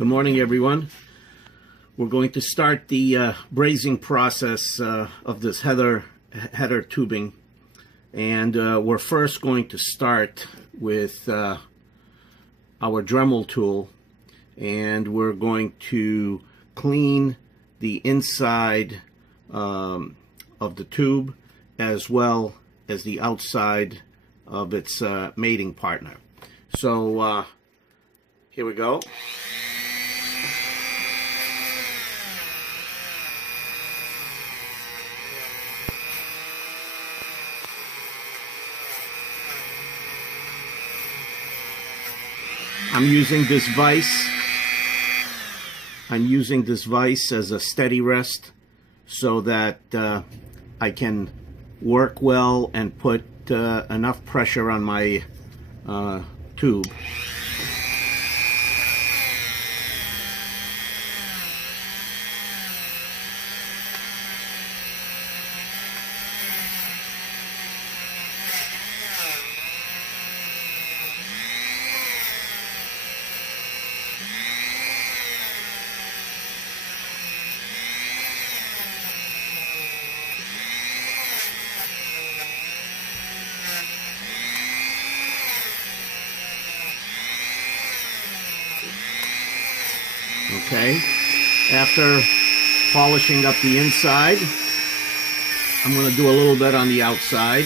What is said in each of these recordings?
Good morning, everyone. We're going to start the brazing process of this Heder tubing, and we're first going to start with our Dremel tool, and we're going to clean the inside of the tube as well as the outside of its mating partner. So here we go. I'm using this vise as a steady rest so that I can work well and put enough pressure on my tube. Okay, after polishing up the inside, I'm going to do a little bit on the outside.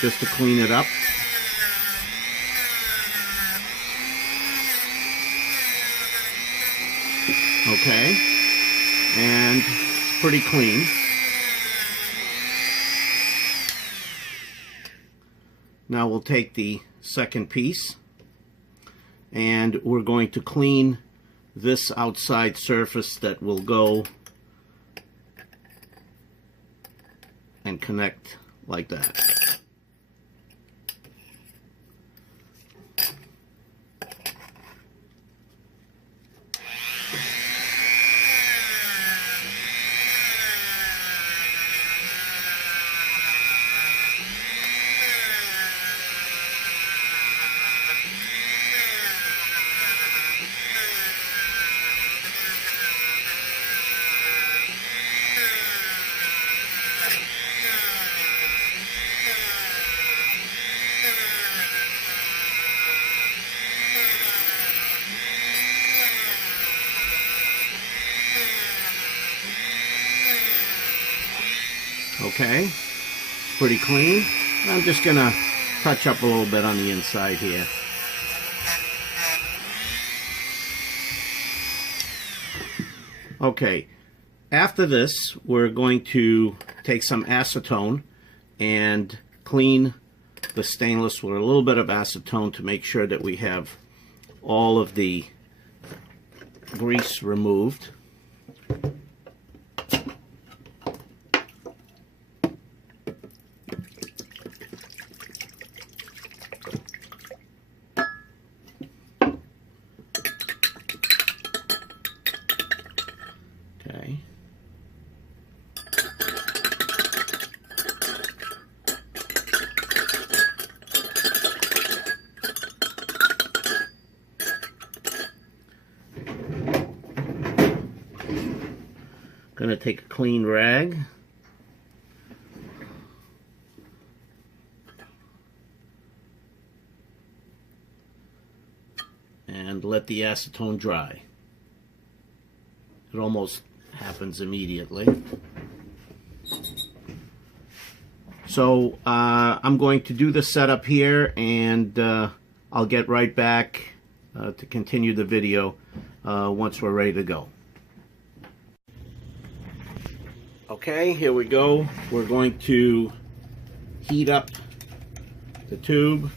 Just to clean it up. Okay, and it's pretty clean. Now we'll take the second piece and we're going to clean this outside surface that will go and connect like that. Okay, pretty clean. I'm just gonna touch up a little bit on the inside here. Okay, after this we're going to take some acetone and clean the stainless with a little bit of acetone to make sure that we have all of the grease removed. Okay. Gonna take a clean rag and let the acetone dry. It almost happens immediately. So I'm going to do the setup here, and I'll get right back to continue the video once we're ready to go. Okay, here we go. We're going to heat up the tube.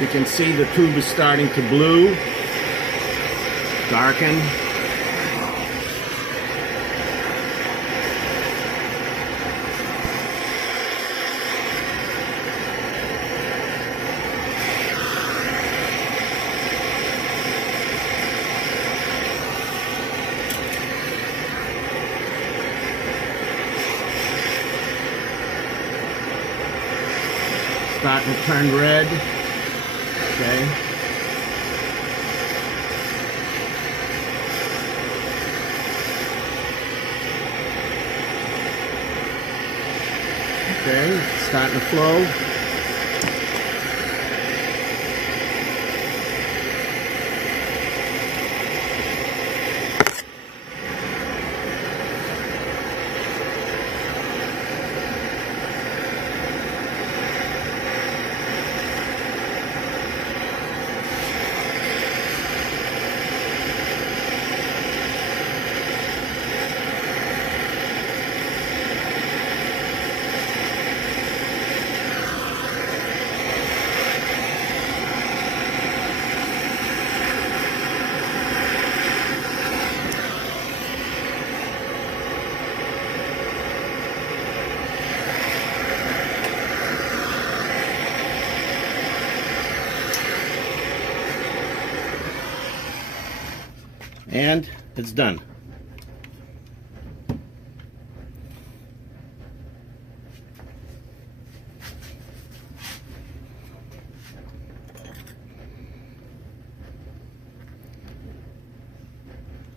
You can see the tube is starting to blue, darken. starting to turn red. Okay. Okay, it's starting to flow. And it's done.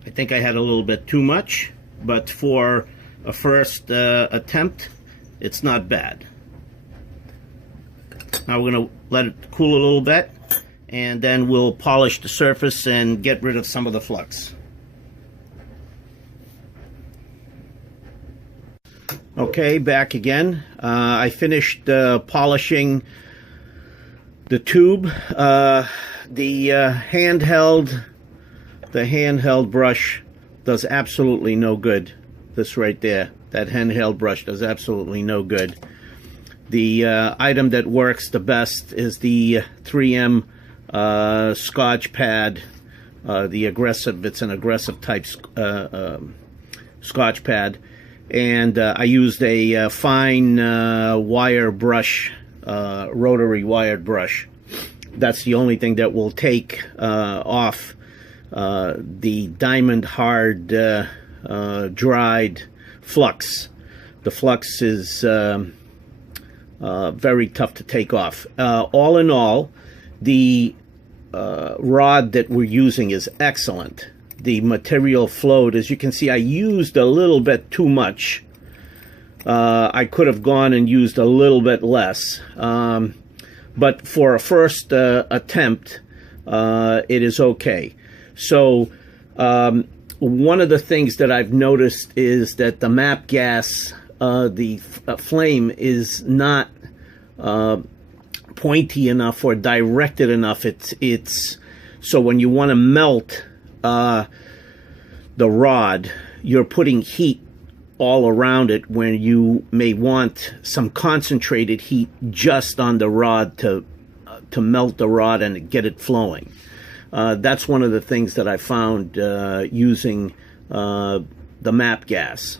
I think I had a little bit too much, but for a first attempt, it's not bad. Now we're going to let it cool a little bit, and then we'll polish the surface and get rid of some of the flux. Okay, back again. I finished polishing the tube. The handheld brush does absolutely no good. This right there, that handheld brush does absolutely no good. The item that works the best is the 3M Scotch pad. It's an aggressive type Scotch pad, and I used a fine wire brush, rotary wired brush. That's the only thing that will take off the diamond hard dried flux. The flux is very tough to take off. All in all, the rod that we're using is excellent. The material flowed. As you can see, I used a little bit too much. I could have gone and used a little bit less. But for a first attempt, it is okay. So one of the things that I've noticed is that the MAP gas, the flame is not pointy enough or directed enough. It's so when you want to melt the rod, you're putting heat all around it when you may want some concentrated heat just on the rod to melt the rod and get it flowing. That's one of the things that I found using the MAP gas.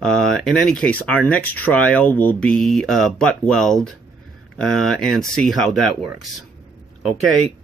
In any case, our next trial will be butt weld and see how that works. Okay.